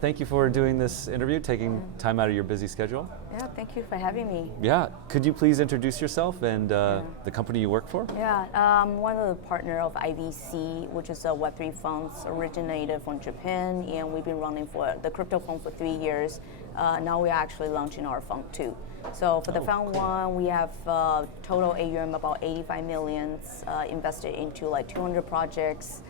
Thank you for doing this interview, taking time out of your busy schedule. Yeah, thank you for having me. Yeah, could you please introduce yourself and the company you work for? Yeah, I'm one of the partner of IVC, which is a Web3 fund originated from Japan, and we've been running for the crypto fund for 3 years. Now we're actually launching our fund 2. So for the fund 1, we have total AUM about 85 million invested into like 200 projects.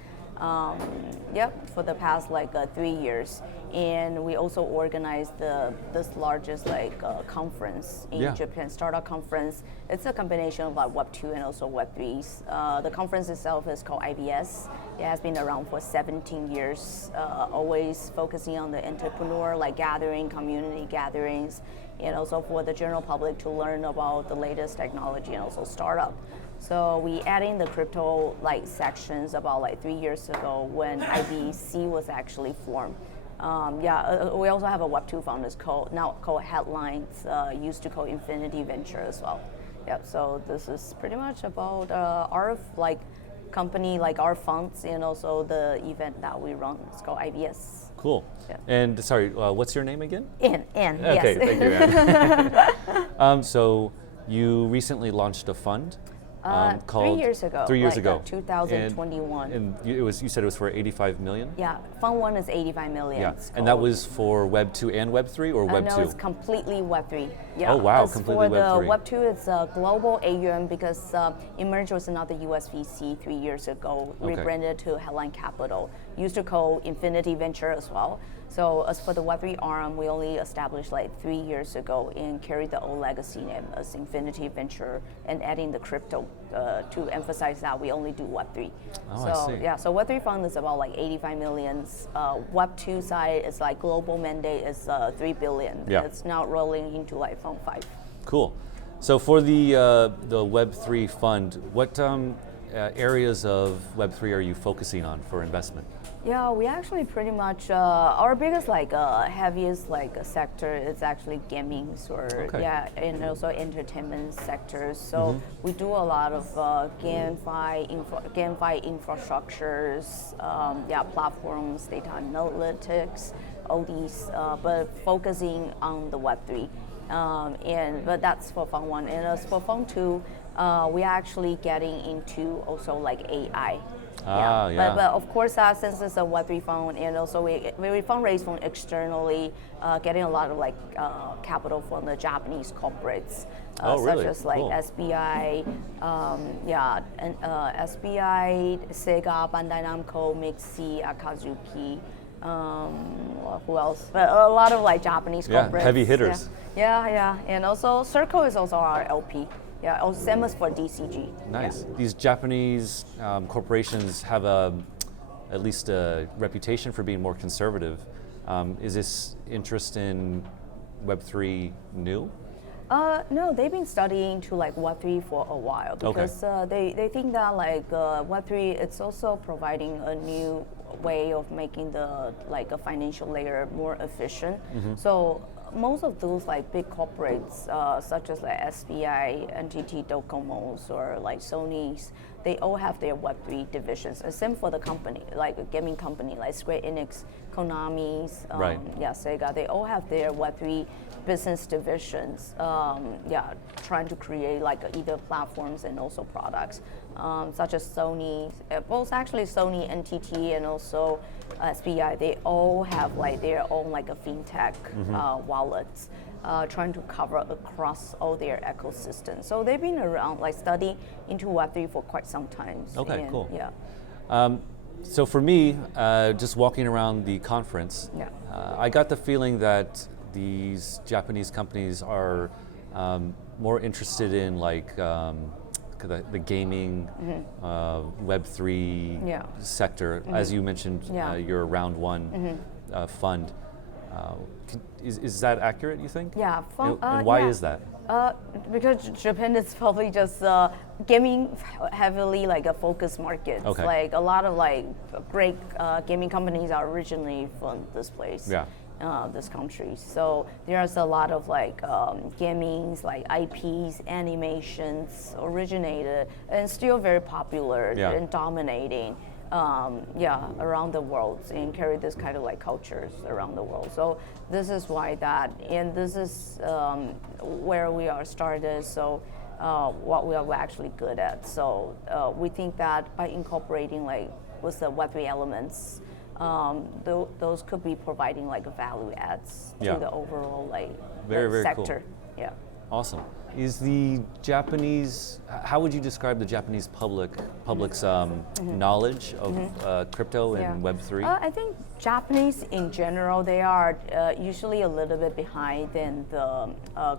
For the past 3 years, and we also organized this largest conference in Japan, startup conference. It's a combination of Web2 and also Web3s. The conference itself is called IBS. It has been around for 17 years, always focusing on the entrepreneur gathering, community gatherings, and also for the general public to learn about the latest technology and also startup. So we adding the crypto sections about 3 years ago when IBC was actually formed. We also have a Web2 fund that's now called Headlines, used to call Infinity Venture as well. So this is pretty much about our company, our funds, and also the event that we run. It's called IBS. Cool. Yeah. And sorry, what's your name again? Ann. Okay, yes. Thank you, Ann. So you recently launched a fund. Called 3 years ago. 3 years ago. 2021. And you said it was for 85 million? Yeah, Fund 1 is 85 million. Yeah, and that was for Web 2 and Web 3 or Web 2? No, it's completely Web 3. Yeah. Oh wow, completely Web 3. For the Web 2, it's a global AUM because Emerge was another US VC 3 years ago, rebranded to HCM Capital. Used to call Infinity Venture as well. So as for the Web3 arm, we only established 3 years ago and carried the old legacy name as Infinity Venture and adding the crypto to emphasize that we only do Web3. Oh, so I see. yeah, so Web3 fund is about 85 million. Web2 side is global mandate is 3 billion. Yeah. It's now rolling into fund 5. Cool. So for the Web3 fund, what areas of Web3 are you focusing on for investment? Yeah, we actually pretty much our biggest heaviest sector is actually gaming and also entertainment sectors. So we do a lot of GameFi infrastructures, platforms, data analytics, all these, but focusing on the Web3. But that's for Fund 1. And as for Fund 2, we're actually getting into also AI. But of course, since it's a Web3 fund, and also we fundraise from externally, getting a lot of capital from the Japanese corporates, really? Such as Cool. SBI, SBI, Sega, Bandai Namco, Mixi, Akazuki. Who else? But a lot of Japanese corporates. Heavy hitters. Yeah, and also Circle is also our LP. Yeah, also same as for DCG. Nice. Yeah. These Japanese corporations have at least a reputation for being more conservative. Is this interest in Web3 new? No, they've been studying to Web3 for a while because they think that Web3 it's also providing a new way of making the a financial layer more efficient. So most of those big corporates such as SBI, NTT Docomo's or Sony's, they all have their Web3 divisions. And same for the company, a gaming company like Square Enix, Konami's, Sega, they all have their Web3 business divisions, trying to create either platforms and also products, such as Sony, both actually Sony, NTT, and also SBI, they all have their own a fintech wallets, trying to cover across all their ecosystems. So they've been around studying into Web3 for quite some time. Okay, cool. Yeah. So for me, just walking around the conference, I got the feeling that these Japanese companies are more interested in the gaming Web3 sector. As you mentioned, your round 1 fund. Is that accurate, you think? Yeah. And why is that? Because Japan is probably just gaming heavily a focus market. Okay. A lot of great gaming companies are originally from this place. Yeah. this country. So there's a lot of like gamings, like IPs, animations originated and still very popular and dominating. Around the world and carry this kind of like cultures around the world. So this is why that, and this is where we are started. So what we are actually good at. So we think that by incorporating like with the Web3 elements, those could be providing like value adds to the overall like very sector. Cool. Yeah. Awesome. Is the Japanese, how would you describe the Japanese public's knowledge of crypto and Web3? I think Japanese in general, they are usually a little bit behind than the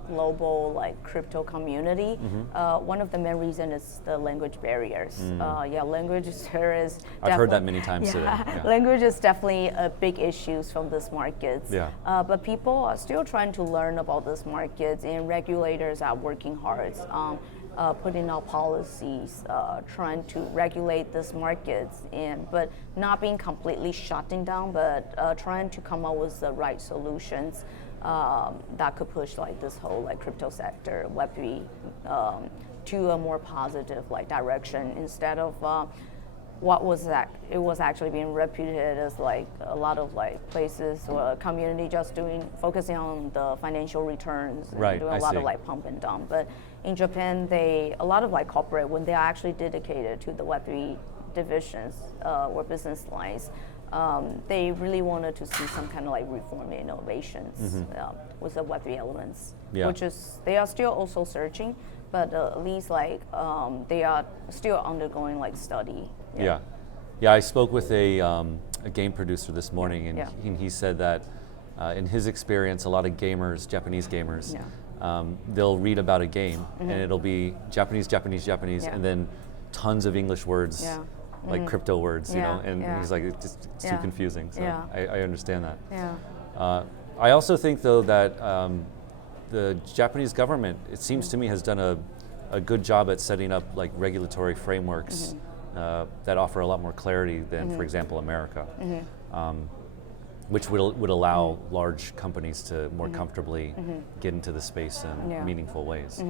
global like crypto community. One of the main reasons is the language barriers. Language is I've heard that many times today. Language is definitely a big issue from this markets. But people are still trying to learn about this markets, and regulators are working hard on putting out policies, trying to regulate this markets, but not being completely shutting down, but trying to come up with the right solutions that could push like this whole like crypto sector, Web3, to a more positive like direction instead of what was that? It was actually being reputed as like a lot of like places or community just focusing on the financial returns and doing a lot of like pump and dump. But in Japan, a lot of like corporate, when they are actually dedicated to the Web3 divisions or business lines, they really wanted to see some kind of like reform and innovations with the Web3 elements, which is they are still also searching, but at least like they are still undergoing like study. I spoke with a game producer this morning, and he said that in his experience, a lot of gamers, Japanese gamers, they'll read about a game and it'll be Japanese, and then tons of English words, like crypto words, you know, and he's like, it's too confusing. So I understand that. I also think though that the Japanese government, it seems to me, has done a good job at setting up like regulatory frameworks that offer a lot more clarity than, for example, America, which would allow large companies to more comfortably get into the space in meaningful ways.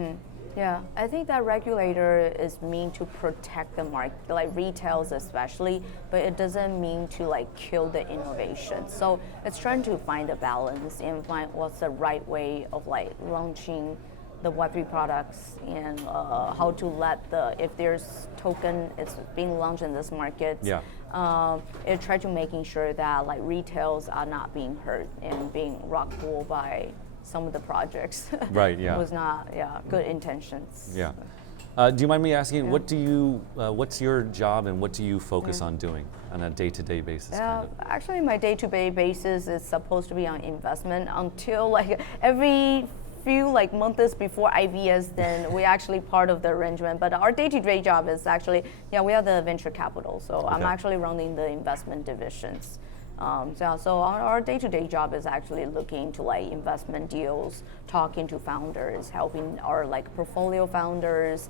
I think that regulator is meant to protect the market, like retails especially, but it doesn't mean to like kill the innovation. So it's trying to find a balance and find what's the right way of like launching the Web3 products and how to let if there's token it's being launched in this market, it try to making sure that like retails are not being hurt and being rock pulled by some of the projects. It was not, good intentions. Do you mind me asking, what's your job and what do you focus on doing on a day-to-day basis? Actually, my day-to-day basis is supposed to be on investment until like every few like months before IVS, then we're actually part of the arrangement. But our day-to-day job is actually, we are the venture capital. So I'm actually running the investment divisions. So our day-to-day job is actually looking to like investment deals, talking to founders, helping our like portfolio founders,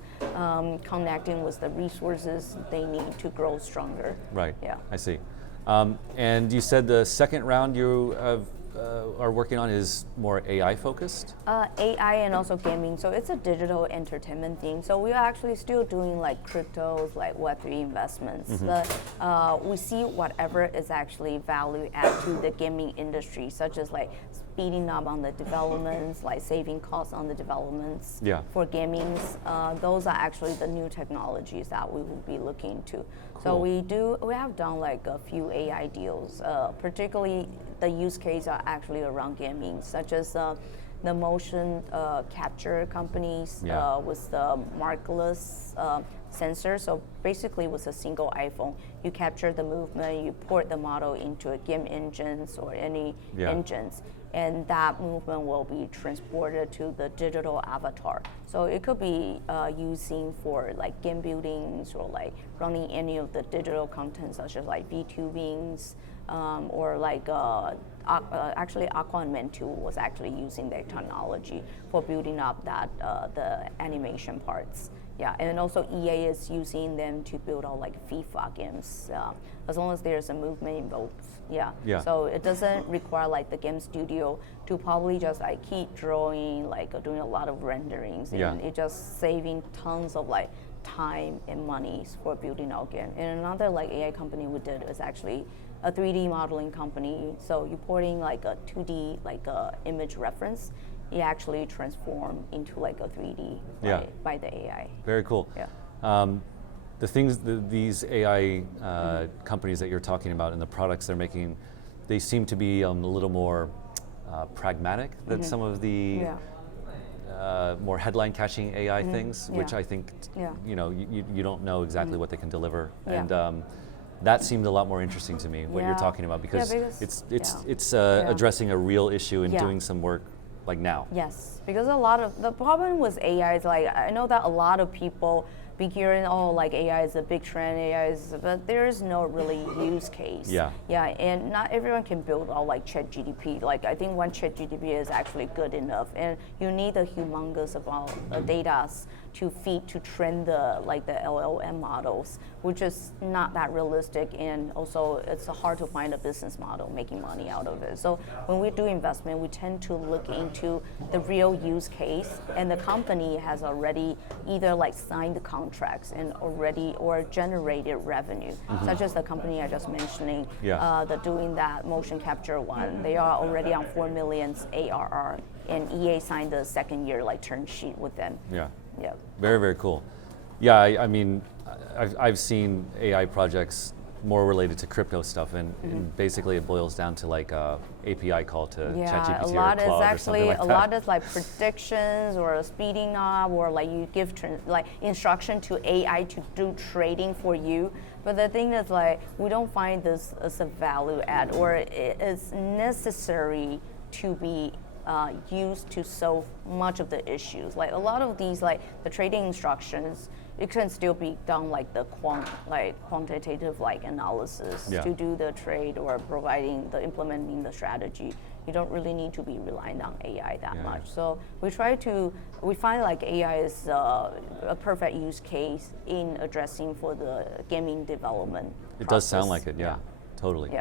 connecting with the resources they need to grow stronger. I see. And you said the second round you are working on is more AI focused? AI and also gaming. So it's a digital entertainment thing. So we are actually still doing like cryptos, like Web3 investments. But we see whatever is actually value add to the gaming industry, such as like speeding up on the developments, like saving costs on the developments for gamings. Those are actually the new technologies that we will be looking to. So we have done like a few AI deals, particularly the use case are actually around gaming, such as the motion capture companies with the markerless sensor. So basically with a single iPhone, you capture the movement, you port the model into a game engines or any engines, and that movement will be transported to the digital avatar. So it could be using for like game buildings or like running any of the digital content such as like VTubings or like actually Aqua and Mentu was actually using their technology for building up that the animation parts. Yeah, and also EA is using them to build out like FIFA games, as long as there's a movement involved. Yeah. So it doesn't require like the game studio to probably just like keep drawing, like doing a lot of renderings, and it just saving tons of like time and money for building our game. And another like AI company we did is actually a 3D modeling company. So you put in like a 2D like image reference, it actually transform into like a 3D by the AI. Very cool. Yeah. The things, these AI companies that you're talking about and the products they're making, they seem to be a little more pragmatic than some of the more headline-catching AI things, which I think, you know, you don't know exactly what they can deliver. And that seemed a lot more interesting to me, what you're talking about, because it's addressing a real issue and doing some work like now. Yes, because a lot of the problem with AI is like, I know that a lot of people be hearing, oh, like AI is a big trend, but there is no really use case. Yeah, and not everyone can build all like ChatGPT. Like I think one ChatGPT is actually good enough, and you need a humongous amount of data to feed to train the LLM models, which is not that realistic, and also it's hard to find a business model making money out of it. So when we do investment, we tend to look into the real use case, and the company has already either like signed the contracts and already or generated revenue, such as the company I just mentioning, the doing that motion capture one. They are already on 4 million ARR, and EA signed the second year like term sheet with them. Yeah. Very, very cool. Yeah, I mean, I've seen AI projects more related to crypto stuff, and basically it boils down to like a API call to ChatGPT or Claude or something like that. A lot is like predictions or speeding up, or like you give like instruction to AI to do trading for you. But the thing is like, we don't find this as a value add, or it's necessary to be used to solve much of the issues. Like a lot of these, like the trading instructions, it can still be done like the quantitative like analysis to do the trade or implementing the strategy. You don't really need to be relying on AI that much. So we find like AI is a perfect use case in addressing for the gaming development It process. does sound like it, totally.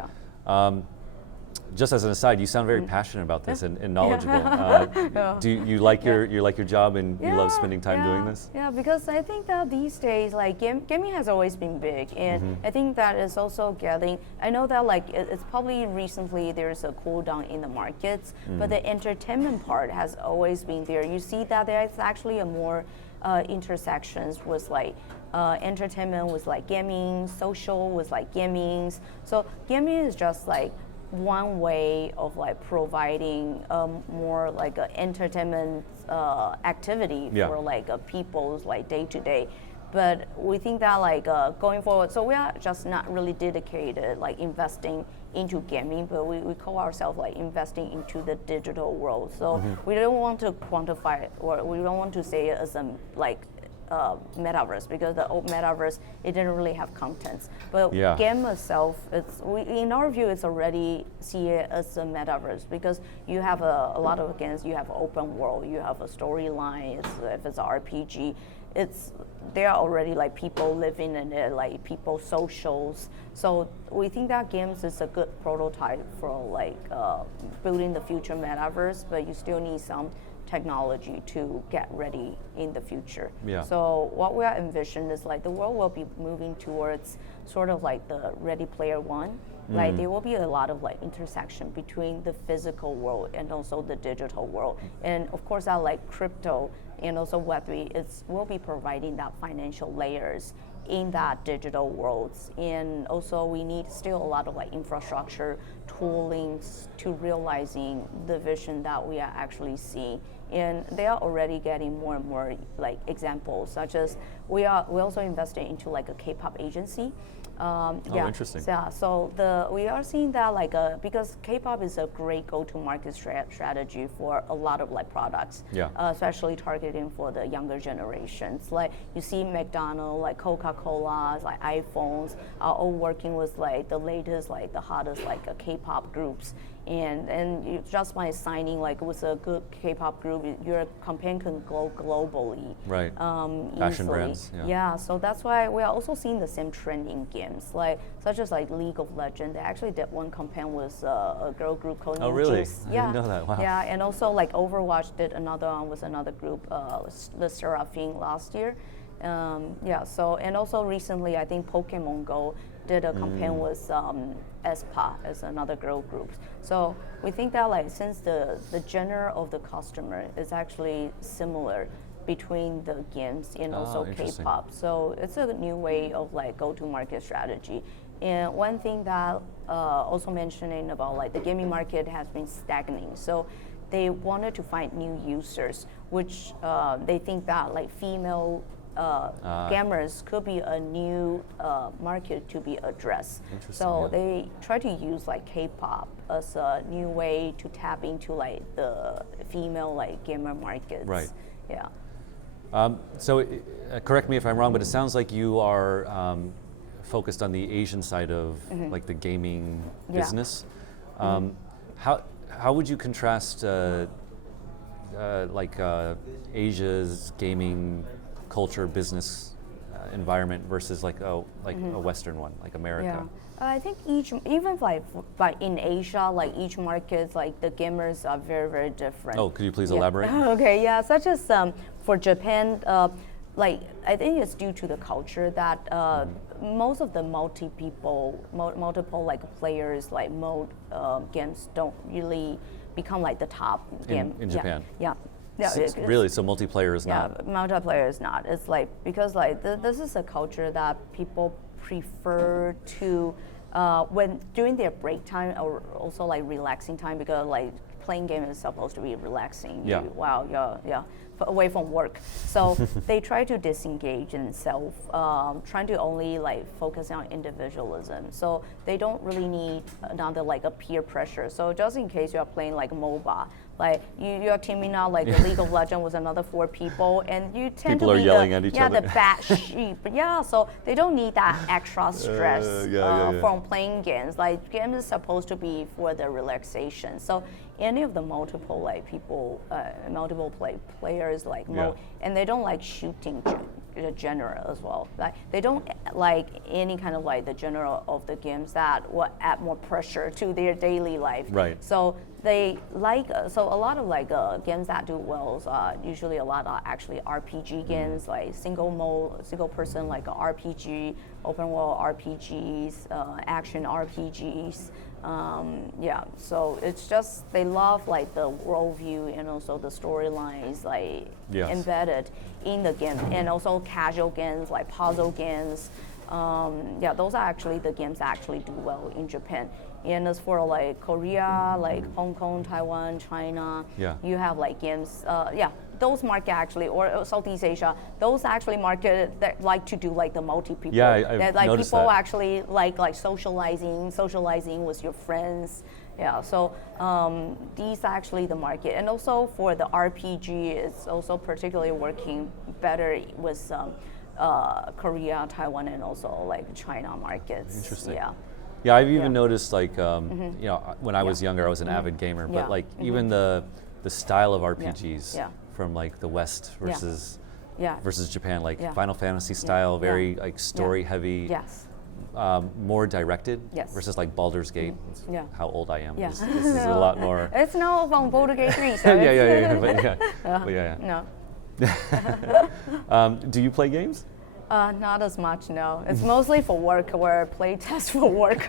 Just as an aside, you sound very passionate about this and knowledgeable. Do you like your job and you love spending time doing this? Yeah, because I think that these days, like gaming has always been big, and I think that is also getting. I know that like it's probably recently there's a cool down in the markets, but the entertainment part has always been there. You see that there's actually a more intersections with like entertainment with like gaming, social with like gaming. So gaming is just like one way of like providing more like an entertainment activity for like people's like day to day. But we think that like going forward, so we are just not really dedicated like investing into gaming, but we call ourselves like investing into the digital world. So we don't want to quantify it, or we don't want to say it as a like metaverse, because the old metaverse, it didn't really have contents. But game itself, in our view, it's already see it as a metaverse, because you have a lot of games, you have open world, you have a storyline, if it's an RPG, there are already like people living in it, like people socials. So we think that games is a good prototype for like building the future metaverse, but you still need some technology to get ready in the future. So what we are envisioning is like the world will be moving towards sort of like the Ready Player One. Like there will be a lot of like intersection between the physical world and also the digital world. And of course that like crypto and also Web3 will be providing that financial layers in that digital worlds. And also we need still a lot of like infrastructure toolings to realizing the vision that we are actually seeing. And they are already getting more and more like examples, such as we also invested into like a K-pop agency. Interesting. Yeah, so we are seeing that like because K-pop is a great go-to-market strategy for a lot of like products, especially targeting for the younger generations. Like you see McDonald's, like Coca-Cola, like iPhones are all working with like the latest, like the hottest like K-pop groups. and you, just by signing like with a good K-pop group, your campaign can go globally. Right. Fashion easily. brands. Yeah. So that's why we are also seeing the same trend in games, like such as like League of Legends. They actually did one campaign with a girl group called Oh, really? Juice. I didn't know that. Wow. Yeah, and also like Overwatch did another one with another group, the Seraphine last year. So and also recently, I think Pokemon Go did a campaign with aespa as another girl group. So we think that like since the genre of the customer is actually similar between the games and also K-pop, so it's a new way of like go-to-market strategy. And one thing that also mentioning about like the gaming market has been stagnating, so they wanted to find new users, which they think that like female gamers could be a new market to be addressed. So they try to use like K-pop as a new way to tap into like the female like gamer markets. Right. Yeah. So correct me if I'm wrong, but it sounds like you are focused on the Asian side of like the gaming business. How would you contrast Asia's gaming culture business environment versus like a Western one, like America? Yeah. I think even like in Asia, like each market, like the gamers are very, very different. Oh, could you please elaborate? Okay, yeah, such as for Japan, like I think it's due to the culture that most of the multiple like players like mode games don't really become like the top game in Japan. Yeah. Really, so multiplayer is not? Yeah, multiplayer is not. It's like, because like this is a culture that people prefer to, when during their break time or also like relaxing time, because like playing game is supposed to be relaxing. Yeah. Away from work. So they try to disengage themselves, trying to only like focus on individualism. So they don't really need another like a peer pressure. So just in case you are playing like MOBA, like you're teaming out like a League of Legends with another 4 people, and you tend people to are be yelling at each other. the bad sheep. Yeah, so they don't need that extra stress from playing games. Like games is supposed to be for the relaxation. So any of the multiple like people, players like and they don't like shooting genre as well. Like they don't like any kind of like the genre of the games that will add more pressure to their daily life. Right. So they like so a lot of like games that do well usually a lot are actually RPG games, like single person like RPG, open world RPGs, action RPGs. So it's just they love like the worldview and also the storylines like embedded in the game, and also casual games like puzzle games. Those are actually the games that actually do well in Japan. And as for like Korea, like Hong Kong, Taiwan, China, you have like games. Those market actually, or Southeast Asia, those actually market that like to do like the multi people. Yeah, I've like noticed people that. actually like socializing with your friends. Yeah, so these are actually the market, and also for the RPG, it's also particularly working better with Korea, Taiwan, and also like China markets. Interesting. Yeah. Yeah, I've even noticed like you know, when I was younger, I was an avid gamer, but like even the style of RPGs from like the West versus Japan, like Final Fantasy style, very like story heavy. Yes. More directed versus like Baldur's Gate. How old I am. This is a lot more. It's now from Baldur's Gate 3. So No. Do you play games? Not as much, no. It's mostly for work, where I play test for work.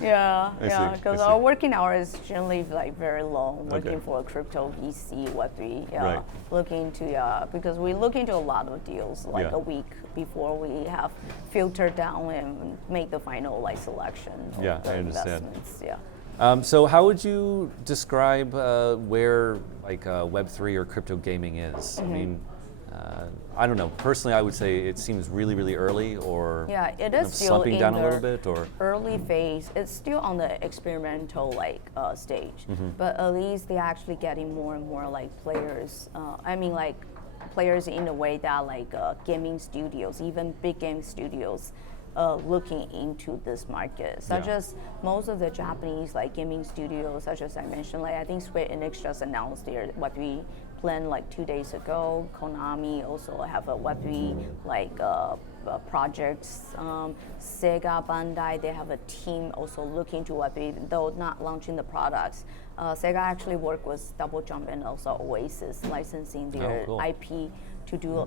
Because our working hours generally like very long, working for a crypto VC, Web3, looking to, because we look into a lot of deals like a week before we have filtered down and make the final like selection of the investments. So how would you describe where like Web3 or crypto gaming is? I mean, I don't know. Personally, I would say it seems really, really early, or it is still slumping down a little bit, or early phase. It's still on the experimental like stage, but at least they're actually getting more and more like players. Players in a way that like gaming studios, even big game studios, looking into this market, such as most of the Japanese like gaming studios, such as I mentioned, like I think Square Enix just announced their Web3 plan like 2 days ago. Konami also have a Web3 like projects. Sega, Bandai, they have a team also looking to Web3, though not launching the products. Sega actually worked with Double Jump and also Oasis, licensing their IP to do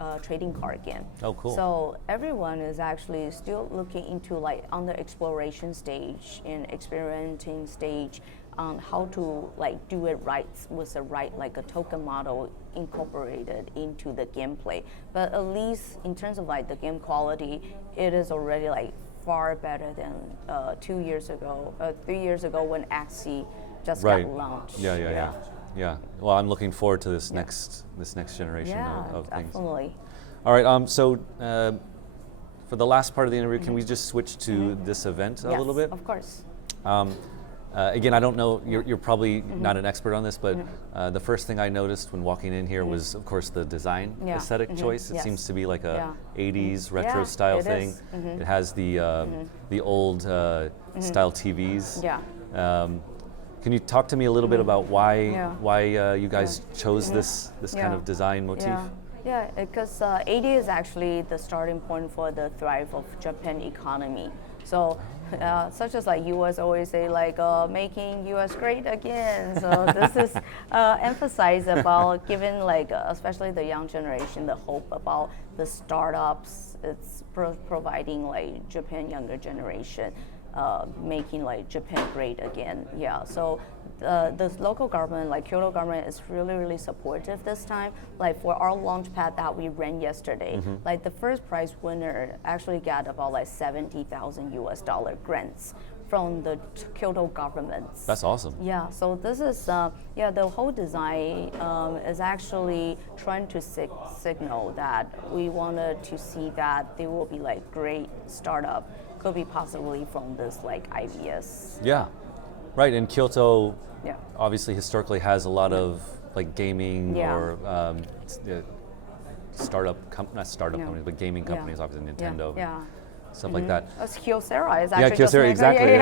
a trading card game. Oh, cool. So everyone is actually still looking into like on the exploration stage and experimenting stage on how to like do it right with the right like a token model incorporated into the gameplay. But at least in terms of like the game quality, it is already like far better than 2 years ago, 3 years ago when Axie just got launched. Yeah. Well, I'm looking forward to this next generation of things. Definitely. All right. So for the last part of the interview, can we just switch to this event a little bit? Of course. Again, I don't know, you're probably not an expert on this, but the first thing I noticed when walking in here was, of course, the design aesthetic choice. It seems to be like a 80s retro style thing. It has the old style TVs. Can you talk to me a little bit about why you guys chose this kind of design motif? Yeah, because 80 is actually the starting point for the thrive of Japan economy. So, such as like U.S. always say like making U.S. great again. So this is emphasized about giving like especially the young generation the hope about the startups. It's providing like Japan younger generation. Making like Japan great again. So the local government, like Kyoto government, is really supportive this time. Like for our launch pad that we ran yesterday, like the first prize winner actually got about like $70,000 grants from the Kyoto government. That's awesome. Yeah, so this is, the whole design is actually trying to signal that we wanted to see that there will be like great startup, could be possibly from this like IVS. Yeah, right, and Kyoto obviously historically has a lot of like gaming or not startup companies, but gaming companies, obviously Nintendo. Stuff like that. That's Kyocera is actually Kyocera, exactly.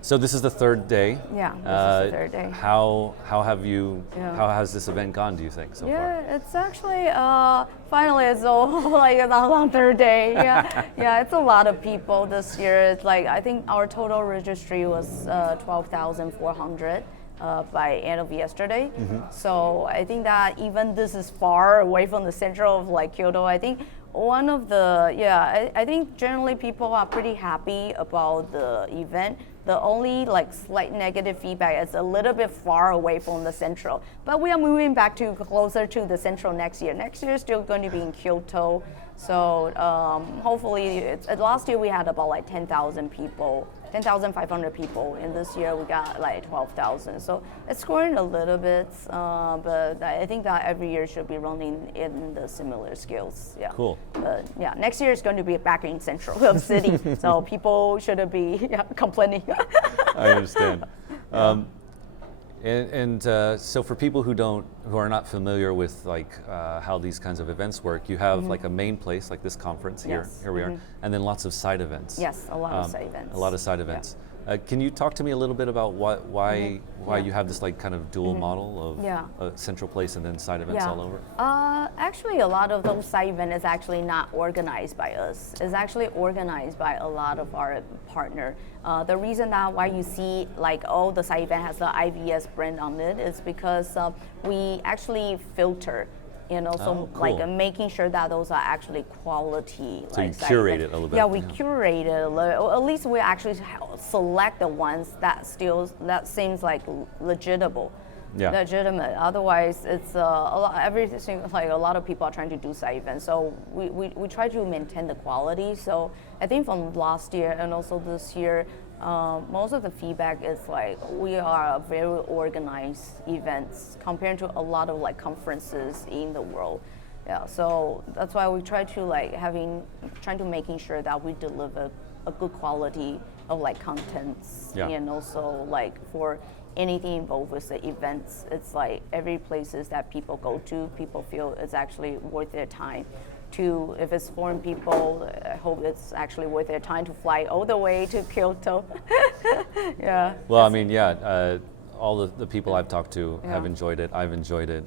So this is the third day. Yeah, this is the third day. How has this event gone, do you think, so far? Yeah, it's actually finally it's all like on third day. It's a lot of people this year. It's like I think our total registry was 12,400. By end of yesterday. So I think that even this is far away from the center of like Kyoto, I think one of the, I think generally people are pretty happy about the event. The only like slight negative feedback is a little bit far away from the central, but we are moving back to closer to the central next year. Next year is still going to be in Kyoto. So hopefully, last year we had about like 10,000 people, 10,500 people, and this year we got like 12,000. So it's growing a little bit, but I think that every year should be running in the similar scales. Yeah. Cool. But next year is going to be back in central of city, so people shouldn't be complaining. I understand. So for people who are not familiar with like how these kinds of events work, you have like a main place like this conference here. Here we are, and then lots of side events. Yes, a lot of side events. A lot of side events. Can you talk to me a little bit about why you have this like kind of dual model of a central place and then side events all over? Actually, a lot of those side events is actually not organized by us. It's actually organized by a lot of our partner. The reason that why you see like the side event has the IVS brand on it is because we actually filter. So cool. like making sure that those are actually quality. So you curate it a little bit. Yeah, we curate it a little. At least we actually select the ones that seems like legitimate. Otherwise, it's everything. Like a lot of people are trying to do side events, so we try to maintain the quality. So I think from last year and also this year, most of the feedback is like we are a very organized events compared to a lot of like conferences in the world. So that's why we try to trying to making sure that we deliver a good quality of like contents and also like for anything involved with the events, it's like every places that people go to, people feel it's actually worth their time to, if it's foreign people, I hope it's actually worth their time to fly all the way to Kyoto. Yeah. Well, I mean, yeah, all the people I've talked to have enjoyed it. I've enjoyed it.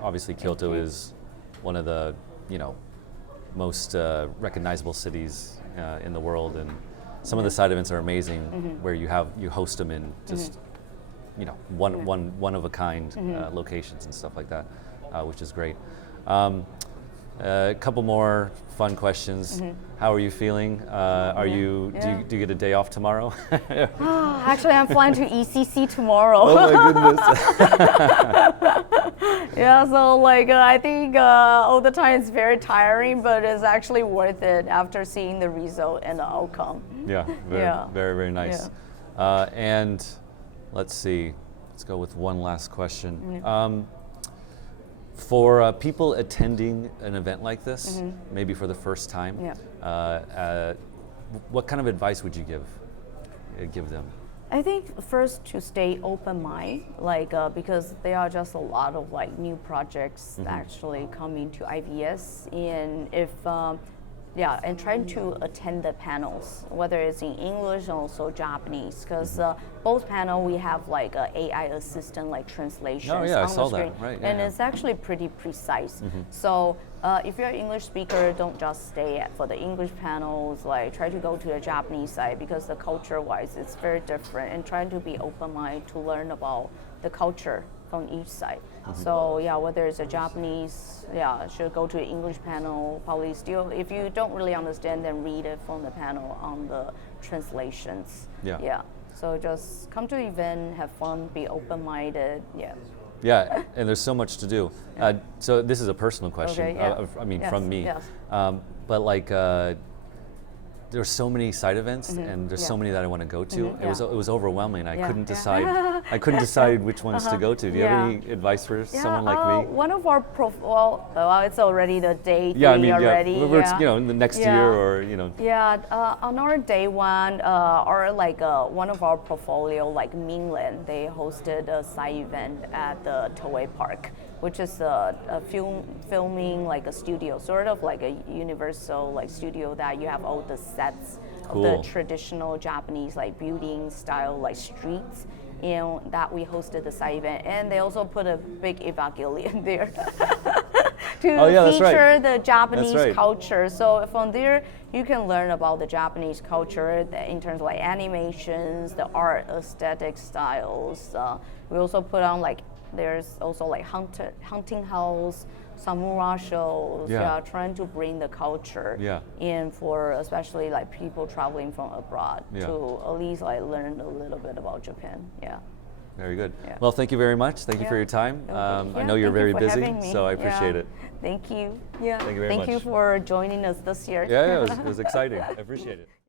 Obviously, Kyoto is one of the, most recognizable cities in the world, and some of the side events are amazing, where you host them in just, one of a kind locations and stuff like that, which is great. A couple more fun questions. How are you feeling? Do you get a day off tomorrow? Actually, I'm flying to ECC tomorrow. Oh my goodness. Yeah, so I think all the time it's very tiring, but it's actually worth it after seeing the result and the outcome. Yeah, very, very nice. And let's see, let's go with one last question. For people attending an event like this, maybe for the first time, what kind of advice would you give them? I think first to stay open mind, because there are just a lot of new projects actually coming to IVS, and if and trying to attend the panels, whether it's in English or also Japanese, because both panel we have a AI assistant translations on I saw the screen, that. Right, and it's actually pretty precise. So if you're an English speaker, don't just stay for the English panels. Try to go to the Japanese side, because the culture-wise it's very different, and trying to be open-minded to learn about the culture from each side. So whether it's a Japanese, should go to an English panel, probably still, if you don't really understand, then read it from the panel on the translations. So just come to the event, have fun, be open-minded, Yeah, and there's so much to do. So this is a personal question, from me. Yes. But there's so many side events, and there's so many that I want to go to. It was overwhelming. I couldn't decide. I couldn't decide which ones to go to. Do you have any advice for someone like me? One of our it's already the day already. In the next year or on our day one, one of our portfolio Mainland, they hosted a side event at the Toei Park, which is a filming a studio, sort of like a universal studio that you have all the sets of the traditional Japanese building style streets, and that we hosted the side event, and they also put a big Evangelion there to feature the Japanese culture. So from there you can learn about the Japanese culture in terms of animations, the art, aesthetic styles. We also put on there's also hunting house, samurai shows, trying to bring the culture in for especially people traveling from abroad to at least learn a little bit about Japan. Very good. Well, thank you very much. Thank you for your time. I know you're very busy, so I appreciate it. Thank you. Thank you very much. Thank you for joining us this year. Yeah, it was exciting. I appreciate it.